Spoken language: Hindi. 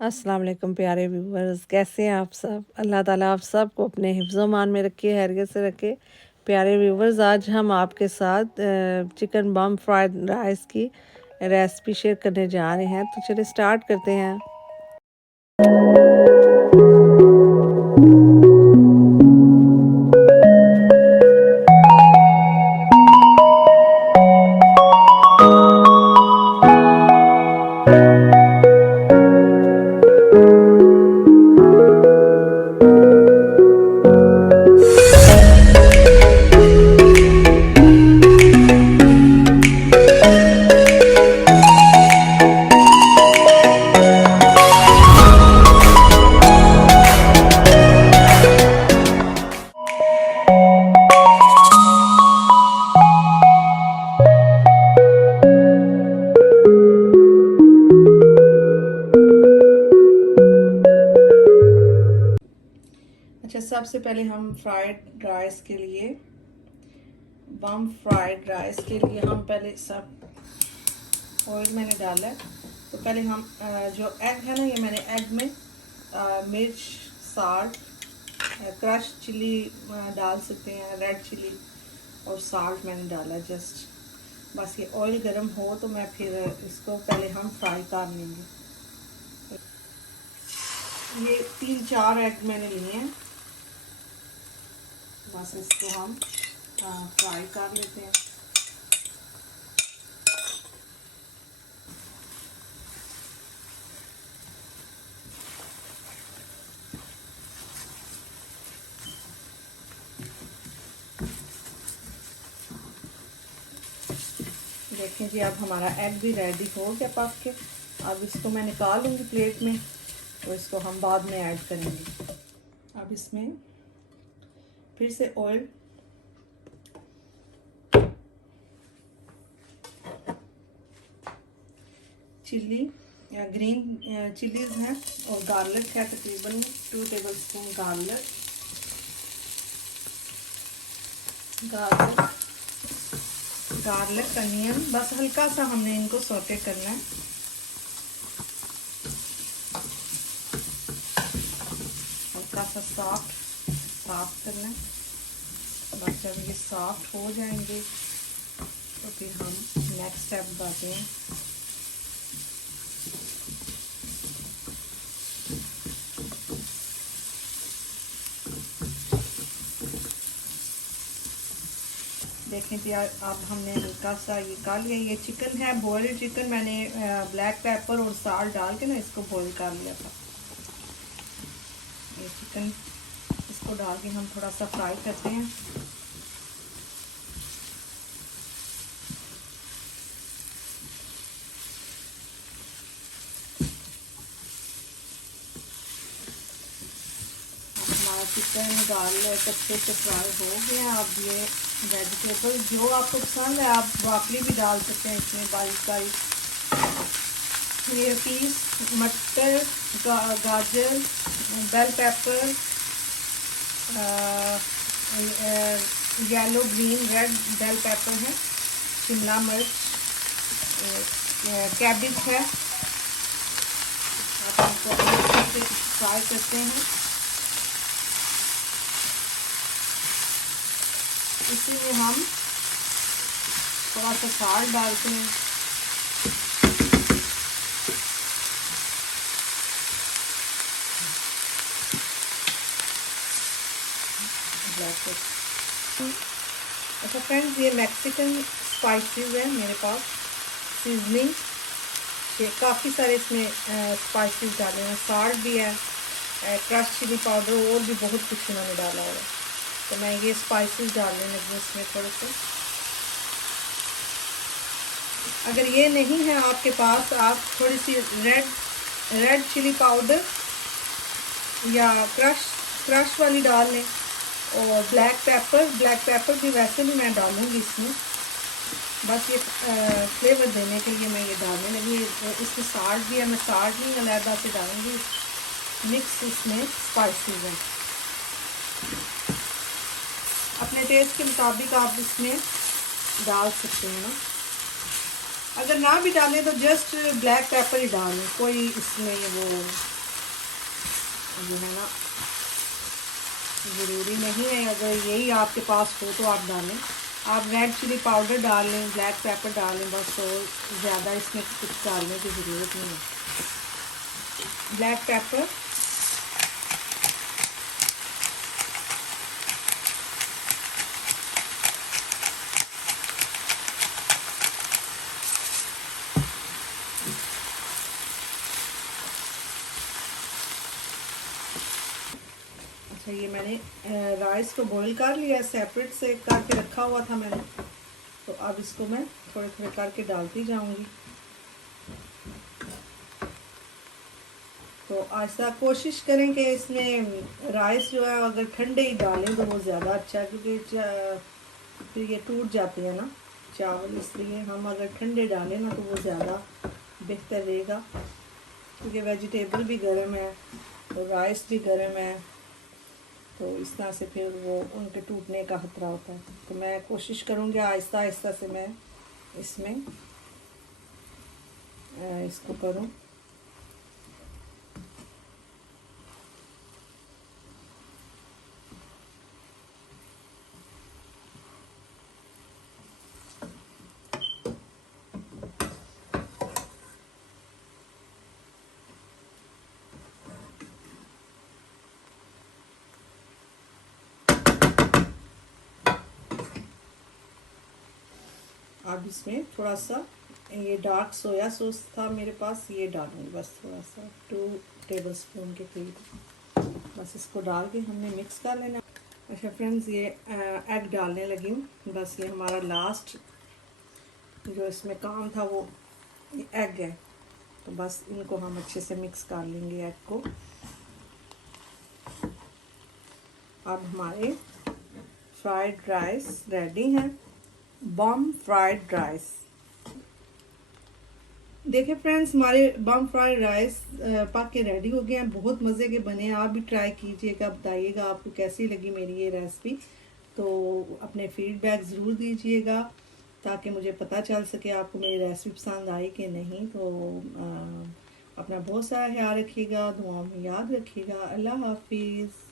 अस्सलाम वालेकुम प्यारे व्यूवर्स, कैसे हैं आप सब। अल्लाह ताला आप सबको अपने हिफ्ज़-ओ-मान में रखे, खैरियत से रखे। प्यारे व्यूवर्स, आज हम आपके साथ चिकन बम फ्राइड राइस की रेसिपी शेयर करने जा रहे हैं। तो चलिए स्टार्ट करते हैं। अच्छा, सबसे पहले हम फ्राइड राइस के लिए बम फ्राइड राइस के लिए हम पहले सब ऑयल मैंने डाला है। तो पहले हम जो एग है ना, ये मैंने एग में मिर्च, साल्ट, क्रश चिली डाल सकते हैं, रेड चिली और साल्ट मैंने डाला है जस्ट। बस ये ऑयल गर्म हो तो मैं फिर इसको पहले हम फ्राई कर लेंगे। ये 3-4 एग मैंने लिए हैं, बस इसको हम फ्राई कर लेते हैं। देखें जी, अब हमारा एग भी रेडी हो गया पक के। अब इसको मैं निकाल लूँगी प्लेट में, तो इसको हम बाद में ऐड करेंगे। अब इसमें फिर से ऑयल, चिल्ली या ग्रीन चिलीज हैं और गार्लिक है, तकरीबन 2 टेबलस्पून गार्लिक गार्लिक अनियन। बस हल्का सा हमने इनको सौटे करना है, हल्का सा सॉफ्ट करना है। बस जब ये सॉफ्ट हो जाएंगे तो फिर हम नेक्स्ट स्टेप बढ़ते हैं। देखें कि अब हमने हल्का सा ये कर लिया। ये चिकन है बॉइल्ड चिकन, मैंने ब्लैक पेपर और साल्ट डाल के ना इसको बॉईल कर लिया था। ये चिकन, इसको डाल के हम थोड़ा सा फ्राई करते हैं। हमारा चिकन गार्लिक अच्छे से फ्राई हो गया। अब ये वेजिटेबल जो आपको पसंद है, आप ब्रोकली भी डाल सकते हैं इसमें, बारीक ये पीस मटर, गाजर, bell pepper, yellow green red bell pepper है, शिमला मिर्च, कैबिज है। आप इनको अच्छे से फ्राई करते हैं। इसी में हम थोड़ा सा साल्ट डालते हैं। अच्छा फ्रेंड्स, ये मैक्सिकन स्पाइसेस है मेरे पास, सीजनिंग ये काफ़ी सारे इसमें स्पाइसेस डाले हैं, साल्ट भी है, क्रश चिली पाउडर और भी बहुत कुछ इन्होंने डाला है। तो मैं ये स्पाइसेस डालने लगी इसमें थोड़े से। अगर ये नहीं है आपके पास, आप थोड़ी सी रेड चिली पाउडर या क्रश वाली डाल लें। और ब्लैक पेपर भी वैसे भी मैं डालूँगी इसमें, बस ये फ्लेवर देने के लिए मैं ये डालने लगी। इसमें साल्ट भी है, मैं साल्ट नहीं अलहदा से डालूँगी, मिक्स इसमें स्पाइसेस है। अपने टेस्ट के मुताबिक आप इसमें डाल सकते हैं ना। अगर ना भी डालें तो जस्ट ब्लैक पेपर ही डालें, कोई इसमें वो जो है ना ज़रूरी नहीं है। अगर यही आपके पास हो तो आप डालें। आप रेड चिली पाउडर डाल लें, ब्लैक पेपर डाल लें, बस। और ज़्यादा इसमें कुछ डालने की ज़रूरत नहीं है। ब्लैक पेपर, अच्छा ये मैंने राइस को बॉईल कर लिया, सेपरेट से करके रखा हुआ था मैंने। तो अब इसको मैं थोड़े थोड़े करके डालती जाऊंगी। तो ऐसा कोशिश करें कि इसमें राइस जो है अगर ठंडे ही डालें तो वो ज़्यादा अच्छा है, क्योंकि फिर ये टूट जाते हैं ना चावल। इसलिए हम अगर ठंडे डालें ना तो वो ज़्यादा बेहतर रहेगा, क्योंकि वेजिटेबल भी गर्म है और राइस भी गर्म है। तो इस तरह से फिर वो उनके टूटने का खतरा होता है। तो मैं कोशिश करूँगी आहिस्ता आहिस्ता से मैं इसमें इसको करूँ। अब इसमें थोड़ा सा ये डार्क सोया सॉस था मेरे पास, ये डालूंगी बस थोड़ा सा, 2 टेबलस्पून के करीब। बस इसको डाल के हमने मिक्स कर लेना। अच्छा फ्रेंड्स, ये एग डालने लगी हूँ। बस ये हमारा लास्ट जो इसमें काम था वो एग है। तो बस इनको हम अच्छे से मिक्स कर लेंगे एग को। अब हमारे फ्राइड राइस रेडी हैं, बम फ्राइड राइस। देखिए फ्रेंड्स, हमारे बम फ्राइड राइस पक के रेडी हो गए हैं। बहुत मज़े के बने हैं। आप भी ट्राई कीजिएगा, बताइएगा आपको कैसी लगी मेरी ये रेसिपी। तो अपने फीडबैक ज़रूर दीजिएगा ताकि मुझे पता चल सके आपको मेरी रेसिपी पसंद आई कि नहीं। तो अपना बहुत सारा ख्याल रखिएगा, दुआओं में याद रखिएगा। अल्लाह हाफिज़।